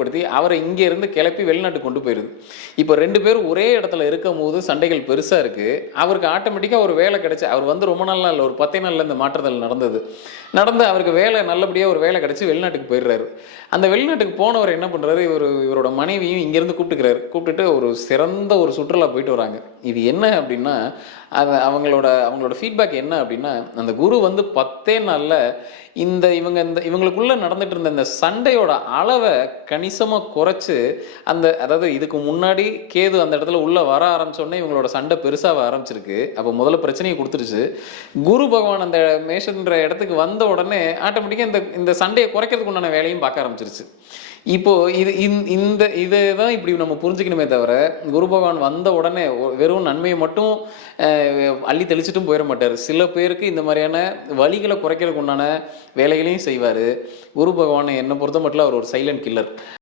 ஏற்படுத்தி அவரை இங்கே இருந்து கிளப்பி வெளிநாட்டுக்கு கொண்டு போயிருது. இப்போ 2 பேரும் ஒரே இடத்துல இருக்கும் போது சண்டைகள் பெருசாக இருக்குது. அவருக்கு ஆட்டோமேட்டிக்காக ஒரு வேலை கிடைச்சி, அவர் வந்து ரொம்ப நாள்லாம் இல்லை, ஒரு 10 நாளில் இந்த மாற்றுதல் நடந்து அவருக்கு வேலை நல்லபடியாக ஒரு வேலை கிடைச்சி வெளிநாட்டுக்கு போயிடுறாரு. அந்த வெளிநாட்டுக்கு போனவர் என்ன பண்ணுறாரு, இவரோட மனைவியும் இங்கேருந்து கூப்பிட்டுட்டு ஒரு சிறந்த ஒரு சுற்றுலா போயிட்டு வராங்க. இது என்ன அப்படின்னா, அது அவங்களோட ஃபீட்பேக் என்ன அப்படின்னா, அந்த குரு வந்து 10 நாளில் இவங்களுக்குள்ள நடந்துட்டு இருந்த இந்த சண்டையோட அளவை கணிசமாக குறைச்சு, அதாவது இதுக்கு முன்னாடி கேது அந்த இடத்துல உள்ள வர ஆரம்பிச்சோடனே இவங்களோட சண்டை பெருசாக ஆரம்பிச்சிருக்கு. அப்போ முதல்ல பிரச்சனையை கொடுத்துருச்சு. குரு பகவான் அந்த மேஷன்ற இடத்துக்கு வந்த உடனே ஆட்டோமேட்டிக்காக இந்த சண்டையை குறைக்கிறதுக்கு உண்டான வேலையும் பார்க்க ஆரம்பிச்சிருச்சு. இப்போ இதுதான் இப்படி நம்ம புரிஞ்சுக்கணுமே தவிர, குரு பகவான் வந்த உடனே வெறும் நன்மையை மட்டும் அள்ளி தெளிச்சிட்டும் போயிட மாட்டார். சில பேருக்கு இந்த மாதிரியான வலிகளை குறைக்கிறதுக்கு உண்டான வேலைகளையும் செய்வார். குரு பகவான் என்னை பொறுத்த மட்டும் அவர் ஒரு சைலண்ட் கில்லர்.